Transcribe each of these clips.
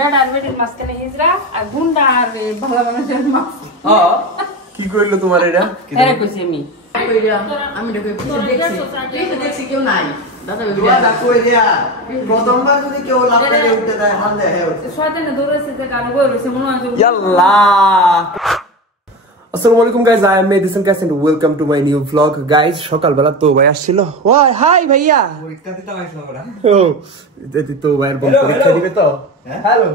Bed আর বেডের মাঝখানে হিজড়া আর গুন্ডা আর ভালো মানুষের মাছ। কি কইলো তোমার এটা? এরে কইছি আমি। আমি দেখছি কেউ নাই। দাদা কই দিয়া প্রথমবার যদি কেউ লাভ করে উঠতে দেয় হাতে হে শয়তানে দৌড়াইছে যে গান বইছে মনে হয় ইয়াল্লা আসসালামু আলাইকুম গাইস আই এম মেডিসন ক্যাস and welcome to my new blog guys সকালবেলা তো ভাই আসছিল ওই হাই ভাইয়া পরীক্ষা দিতে আসলাম আমরা ও দিতে তো ভাইয়ের বোন পরীক্ষা দিবে তো হ্যালো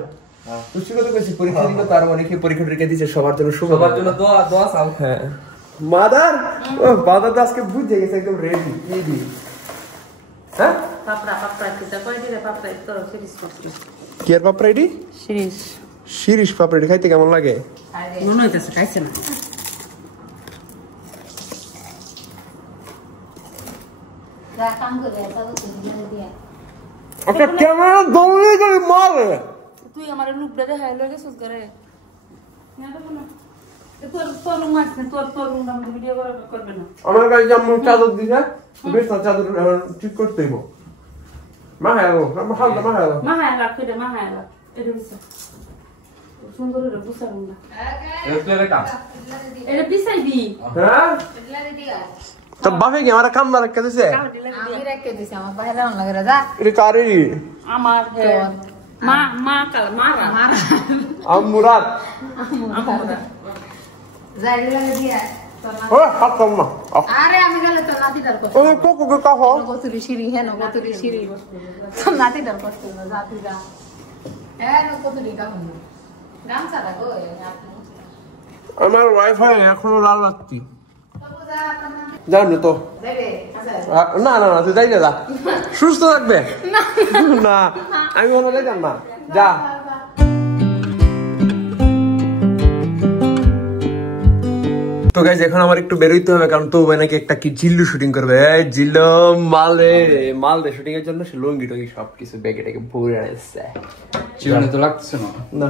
তুই কত কইছিস পরীক্ষা দিবে তার মানে কি পরীক্ষা রেখে দিয়েছে সবার জন্য শুভ সবার জন্য দোয়া চাও হ্যাঁ মাদার ও বাবা তো আজকে বুঝে গেছে একদম রেডি রেডি হ্যাঁ পাপড়া কিটা কই দিলে পাপড়া তো সিরিজ করছিস কি আর পাপড়া রেডি শিরিশ পাপড়া রেডি খাইতে কেমন লাগে মনে হইতাছে খাইছে না যা কাম করে তাও তুমি দিয়া আচ্ছা ক্যামেরা দৌড়ে করে মারে তুই আমার লুকটা দেখাই লগে সুস করে না তো না তোর মাছ না তোর নাম ভিডিও করবে না আমার কাছে যেমন চাদর দিছে বেশ না চাদর ঠিক করতে হইব মা হ্যালো মা হ্যালো রাখতে মা হ্যালো এটা দিছে সুন্দর করে বুঝাবো না এটা পিছাই দি হ্যাঁ তো বাপে কি আমার কাম না রাখতে দিছে আমি রেখে দিছি আমার বাইরে অন লাগে রাজা এটা কারেরই আমার মা কাল মারা আমুরাত যাই লাগে দিয়া ও হাতম না আরে আমি গেলে তো নাতিদার কষ্ট ও কোকো কে কাহো কতুরি সিঁড়ি হেন কতুরি সিঁড়ি তো নাতিদার কষ্ট না জাতি যা এন কতুরি কাহন গামছা রাখো আমার ওয়াইফাই এখনো লাল বাতি তবু যা আপনার জানো তো দেবে না না না তুই যাই না যা সুস্থ থাকবে না আমি মনে দেখলাম না যা তো গাইজ এখন আমার একটু বেরোইতে হবে কারণ তো নাকি একটা কি জিল্লু শুটিং করবে জিল্লু মালদে শুটিং এর জন্য সে লুঙ্গি টঙ্গি সবকিছু ব্যাগে ট্যাগে ভরে আনছে জীবনে তো লাগতেছে না না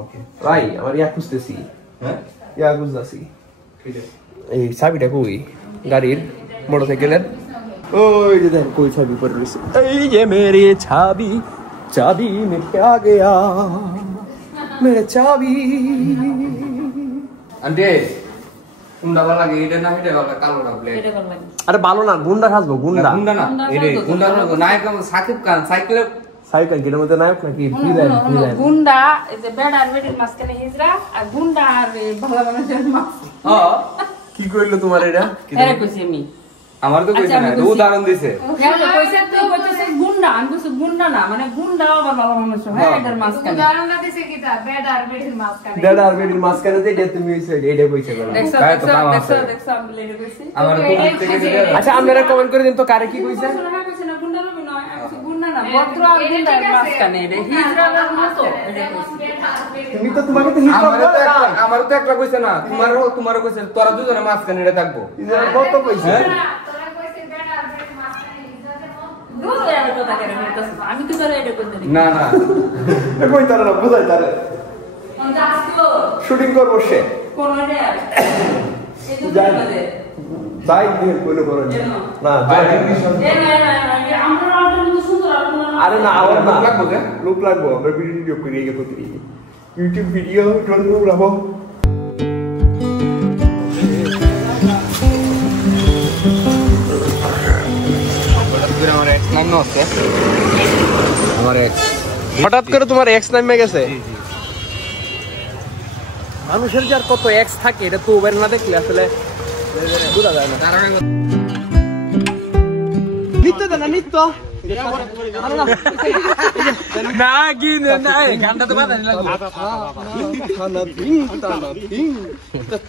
ওকে ভাই আমার ইয়া খুঁজতেছি হ্যাঁ ইয়া খুঁজতেছি ঠিক আছে এই চাবিটা কই গাড়ির মোটরসাইকেলের ওই যে দেখ কই চাবি পড়ে রয়েছে এই যে মেরে চাবি में क्या गया मेरे চাবি আন্টি গুন্ডা ভালো লাগে এটা না এটা ভালো কালো না ব্লেড এটা ভালো লাগে আরে ভালো না গুন্ডা খাসবো গুন্ডা গুন্ডা না এটা গুন্ডা না নায়ক সাকিব খান সাইকেলে সাইকেল কিটার মধ্যে নায়ক নাকি ভিলেন গুন্ডা এই যে বেড আর বেডের মাঝখানে হিজড়া আর গুন্ডা আর ভালো মানুষের মাছ। কি কইলো তোমার এটা এরে কইছি আমি। আমার তো কইছে না উদাহরণ দিছে এরে কইছে তুই কইছিস গুন্ডা আমি কইছি গুন্ডা না মানে গুন্ডা আবার ভালো মানুষ হ্যাঁ এটার মাঝখানে উদাহরণ না দিছে কিটা বেড আর বেডের মাঝখানে বেড আর বেডের মাঝখানে যে তুমি এটা কইছে বলা দেখছো তাই তো নাম আছে। দেখছো আমি লেগে কইছি আমার কোন থেকে দিলে আচ্ছা আপনারা কমেন্ট করে দিন তো কারে কি কইছে হ্যাঁ কইছে না গুন্ডা রবি নয় আমি কইছি গুন্ডা না ভদ্র আর গুন্ডার মাঝখানে এটা হিজড়ার মতো এটা কইছি তুমি তো তোমাকে তো হিসাব আমারও তো একটা কইছে না তোমারও কইছে তোরা দুজনে মাঝখানে এটা থাকবো কত কইছে তোরা কইছে বেড আর বেডের মাঝখানে ইজাতে দুধ দেবে তো তাকে আমি তো করে এটা কইতে না না কই তারা না বুঝাই তারা কোন যাচ্ছো শুটিং করব সে কোন রে এই তো যাই করে যাই দিয়ে কইলো করো না যাই আমরা অর্ডার মতো সুন্দর আপনারা আরে না আওয়াজ না লাগবো যে? লোক লাগবো আমরা ভিডিও করে গিয়ে করতে ইউটিউব ভিডিও টোন রাখবো আমার এক্স নাম না আছে আমার এক্স হঠাৎ করে তোমার এক্স নামে গেছে মানুষের যার কত এক্স থাকে এটা তো ওভার না দেখলে আসলে বোঝা যায় না নিত্য দেনা নিত্য না কি না গানটা তো বাধা লাগবে থানা তিন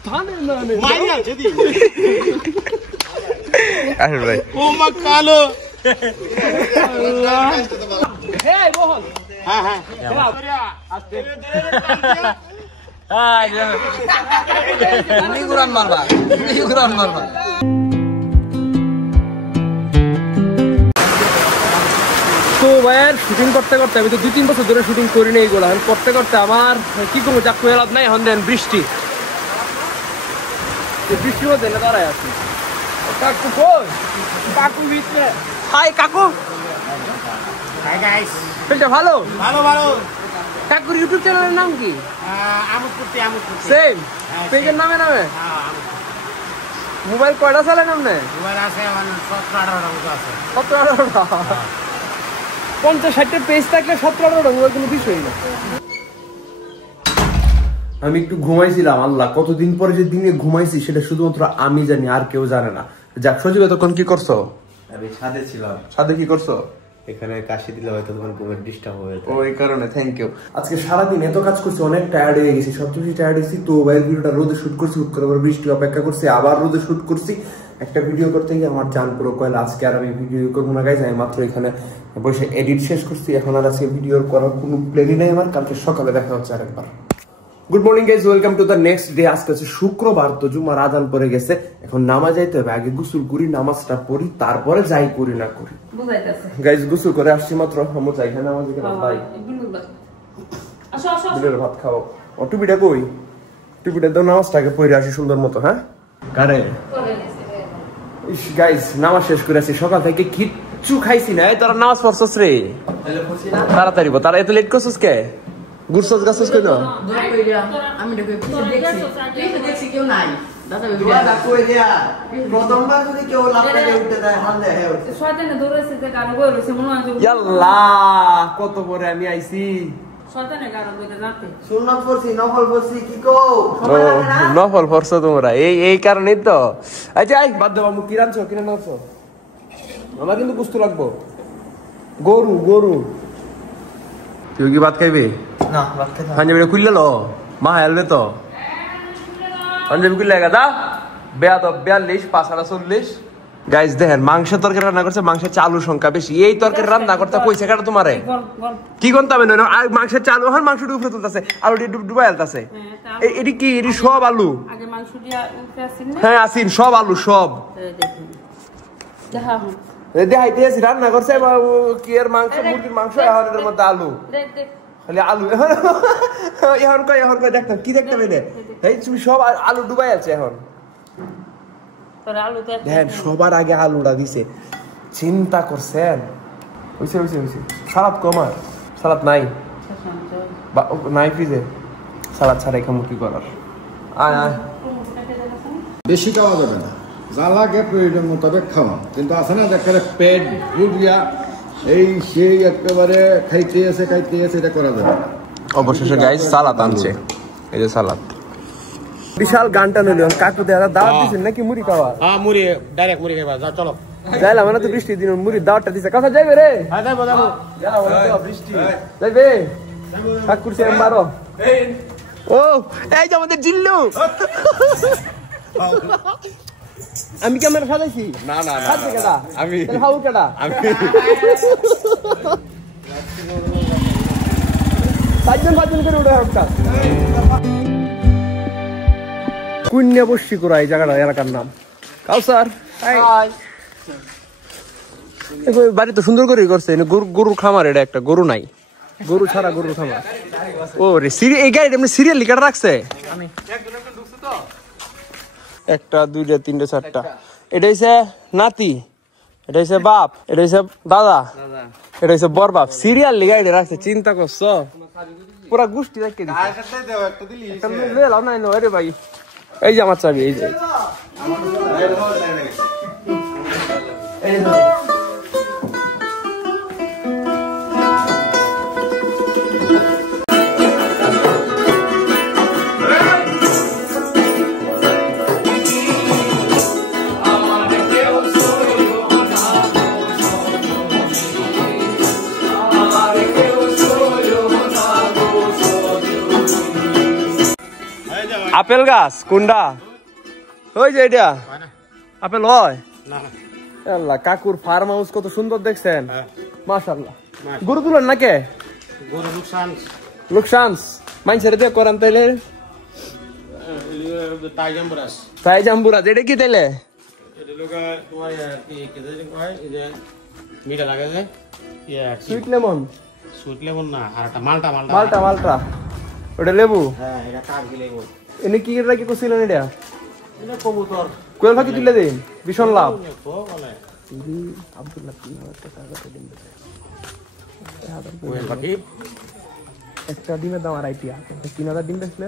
থানে না মাইয়া যদি আরে ভাই ও মা কালো এই মোহন হ্যাঁ হ্যাঁ আস্তে গুরান মারবা তো ভাইয়ের শুটিং করতে করতে আমি তো 2-3 বছর ধরে শুটিং করি না এইগুলো এখন করতে করতে আমার কি করবো চাকু এলাদ নাই এখন দেন বৃষ্টি বৃষ্টির মধ্যে দাঁড়ায় আছি কাকু কই কাকু ভিতরে হাই কাকু হাই গাইস ফিল্মটা ভালো ভালো ভালো কাকু ইউটিউব চ্যানেলের নাম কি? আমুদপুর্তি সেম পেজের নামে মোবাইল কয়টা চালান আপনি? মোবাইল আছে 17-18টা মতো আছে। 17-18টা 50-60টা পেজ থাকলে 17-18টা মোবাইল কোনো বিষয় না। আমি একটু ঘুমাইছিলাম, আল্লাহ কতদিন পরে যে দিনে ঘুমাইছি সেটা শুধুমাত্র আমি জানি, আর কেউ জানে না। যাক, সজীব তখন কি করছো? আমি ছাদে ছিলাম। ছাদে কি করছো? এখানে কাশি দিলে হয়তো তোমার ঘুমের ডিস্টার্ব হবে। ওই কারণে থ্যাংক ইউ। আজকে সারাদিন এত কাজ করছি, অনেক টায়ার্ড হয়ে গেছি, সবচেয়ে টায়ার্ড হয়েছি। তো ভাইয়ের ভিডিওটা রোদে শুট করছি, হুট করে বৃষ্টি অপেক্ষা করছি, আবার রোদে শুট করছি। একটা ভিডিও করতে গিয়ে আমার জান পুরো কয়লা। আজকে আর আমি ভিডিও করবো না গাইজ, আমি মাত্র এখানে বসে এডিট শেষ করছি। এখন আর আজকে ভিডিও করার কোনো প্ল্যানই নেই আমার। কালকে সকালে দেখা হচ্ছে আরেকবার। Good morning guys, welcome to the next day. আজকে হচ্ছে শুক্রবার, তো জুমার আজান পড়ে গেছে, এখন নামাজ যাইতে হবে। আগে গোসল করি, নামাজটা পড়ি, তারপরে যাই করি না করি। গাইজ গোসল করে আসছি মাত্র, আমি চাই এখানে নামাজ ভাই বিলের ভাত খাও। ও টুপিটা কই? টুপিটা দাও, নামাজটাকে পড়ে আসি সুন্দর মতো। হ্যাঁ কারে গাইজ নামাজ শেষ করে আসি, সকাল থেকে কিচ্ছু খাইছি না। তোরা নামাজ পড়ছস রে? তাড়াতাড়ি তারা এত লেট করছস কে? গুরসস গাছস কই না? দূরে কইরা আমি দেখে দেখছি কেউ নাই। দাদা দাদা কই দিয়া প্রথমবার যদি কেউ লাফাতে উঠে যায় হালে হে উঠে শয়তানে দৌড়াইছে যে গান বই রইছে মনে হয় যে আল্লাহ কত পরে আমি আইছি। শয়তানে গান বইতে রাতে সুন্নাত পড়ছি, নফল পড়ছি, কি কো সময় লাগে না? নফল পড়ছো তোমরা, এই কারণেই তো। আচ্ছা আই বাদ দাও, কি রাঁধছো? কিনে নাও। আমার কিন্তু বুঝতে লাগবো। গরু তুই কি ভাত খাইবি? না ভাত খেতে পাঞ্জাবিটা খুললে লো, মা হেলবে তো। পাঞ্জাবি খুললে গেদা বেয়াদব 42 5 40। গাইস দেখেন মাংসের তরকারি রান্না করছে, মাংসের চালুর সংখ্যা বেশি। এই তরকারি রান্না করতে কইছে কাটা তোমারে কি গন্তা হবে না? আর মাংসের চালু হন, মাংসটা উপরে তুলতাছে, আলু ডুবাই আলতাছে। এটি কি? এটি সব আলু? আগে মাংস দিয়া উঠে আসিন না? হ্যাঁ আসিন, সব আলু সব। দেখুন দেখা হন দেখাইতে আসি রান্না করছে কি এর মাংস, মুরগির মাংস, এখন এর মধ্যে আলু, দেখ দেখ খালি আলু। এখন কই দেখতাম কি দেখতে পেলে? এই তুমি সব আলু ডুবাই আছে এখন। তোর আলু তো দেখেন সবার আগে আলুটা দিছে, চিন্তা করছেন? হইছে সালাদ কমার, সালাদ নাই নাই ফ্রিজে, সালাদ ছাড়াই খামু কি করার। আয় বেশি খাওয়া যাবে না, যা লাগে প্রয়োজন মোতাবেক খাওয়া, কিন্তু আছে না দেখে পেট ভুলিয়া এই সেই একেবারে খাইতে আছে এটা করা যাবে না। অবশেষে গাইস সালাদ আনছে, এই যে সালাদ। বিশাল গানটা নিল কাকু দেওয়া দাওয়াত দিছেন নাকি মুড়ি খাওয়া? হ্যাঁ মুড়ি, ডাইরেক্ট মুড়ি খাইবা, যাও চলো। যাইলাম না তো বৃষ্টির দিন, মুড়ির দাওয়াতটা দিছে। কথা যাইবে রে? হ্যাঁ যাবো বৃষ্টি যাইবে কাকুর সে মারো। ও এই যে আমাদের জিল্লু। আমি ক্যামেরা সাজাইছি? না আমি হাউ কেডা আমি পাঁচজন করে উঠে একটা কুন্যা বসি করা এই জায়গাটা, এলাকার নাম কাউসার। বাড়ি তো সুন্দর করে করছে, গরুর খামার। এটা একটা গরু নাই, গরু ছাড়া গরুর খামার। ও রে এই গাড়ি এমনি সিরিয়াল লিখাটা রাখছে? একটা দুইটা তিনটা চারটা। এটা হচ্ছে নাতি, এটা হচ্ছে বাপ, এটা হচ্ছে দাদা, এটা হচ্ছে বর বাপ। সিরিয়াল লিখা এটা রাখছে, চিন্তা করছো? পুরা গোষ্ঠী রেখে দিচ্ছে ভাই। এই যে আমার চাবি, এই যে আপেল গাছ কোনটা? ওই যে এটা আপেল হয়। আল্লাহ কাকুর ফার্ম হাউস কত সুন্দর দেখছেন, মাশাআল্লাহ। গরু তুলেন না কে? গরু লুকসান মাইনছেরে দিয়ে করান তাইলে তাই জাম্বুরাজ। এটা কি তাইলে? এটা লোক তোমার কি জানি কয়, এই যে মিঠা লাগে যে সুইট লেমন না, আর একটা মালটা ওটা লেবু। হ্যাঁ এটা কাগজি লেবু। এনে কি এর কি করছিলেন? এটা এটা কবুতর কোয়েল পাখি তুলে দিন, ভীষণ লাভ। কোয়েল পাখি একটা ডিমের দাম 2.5 টিয়া 3000 ডিম বেচলে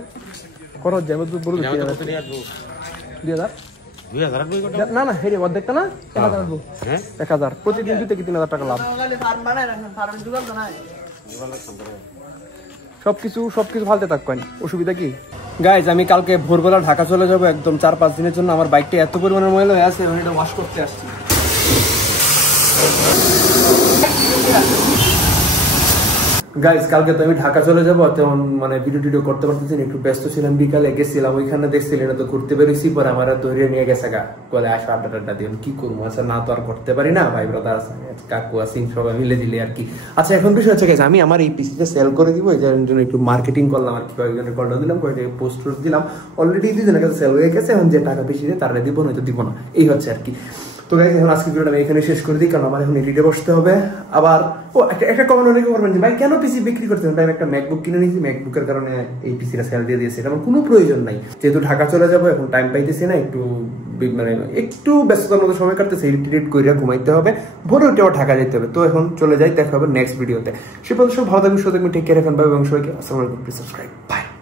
খরচ যাবে তো বড় 2000 না না হেরে অর্ধেকটা না 1000 দেবো হ্যাঁ 1000 প্রতিদিন দিতে কি 3000 টাকা লাভ সবকিছু ফালতে থাকবেন অসুবিধা কি গাইজ আমি কালকে ভোরবেলা ঢাকা চলে যাবো একদম 4-5 দিনের জন্য আমার বাইকটা এত পরিমাণের ময়লা হয়ে আছে আমি এটা ওয়াশ করতে আসছি গাইজ কালকে তো আমি ঢাকা চলে যাবো তেমন মানে ভিডিও করতে পারতেছি একটু ব্যস্ত ছিলাম বিকালে গেছিলাম ওইখানে দেখছিলাম এটা তো ঘুরতে বেরোছি পরে আমার ধরে নিয়ে গেছে গা বলে আসো আড্ডা দিয়ে কি করবো আচ্ছা না তো আর করতে পারি না ভাই ব্রাদার আছে কাকু আছে সবাই মিলে দিলে আর কি আচ্ছা এখন বিষয় হচ্ছে গেছে আমি আমার এই পিসিটা সেল করে দিব এই জন্য একটু মার্কেটিং করলাম আর কি কয়েকজনের কলটা দিলাম কয়েকটা পোস্ট দিলাম অলরেডি দুজনের কাছে সেল হয়ে গেছে এখন যে টাকা বেশি দেয় তারা দিব নয়তো দিব না এই হচ্ছে আর কি তো গাইস এখন আজকে ভিডিওটা আমি এখানে শেষ করে দিই কারণ আমার এখন এডিটে বসতে হবে আবার একটা কমেন্ট অনেকে করবেন যে ভাই কেন পিসি বিক্রি করতে আমি একটা ম্যাকবুক কিনে নিয়েছি ম্যাকবুকের কারণে এই পিসিটা সেল দিয়ে দিয়েছি আমার কোনো প্রয়োজন নাই যেহেতু ঢাকা চলে যাবো এখন টাইম পাইতেছি না একটু ব্যস্ততার মধ্যে সময় কাটতেছে এডিট করে ঘুমাইতে হবে ভোরে উঠে আবার ঢাকা যেতে হবে তো এখন চলে যাই দেখা হবে নেক্সট ভিডিওতে সে পর্যন্ত সব ভালো থাকবেন সুস্থ থাকবেন টেক কেয়ার রাখবেন বাই এবং সবাইকে আসসালামু আলাইকুম প্লিজ সাবস্ক্রাইব বাই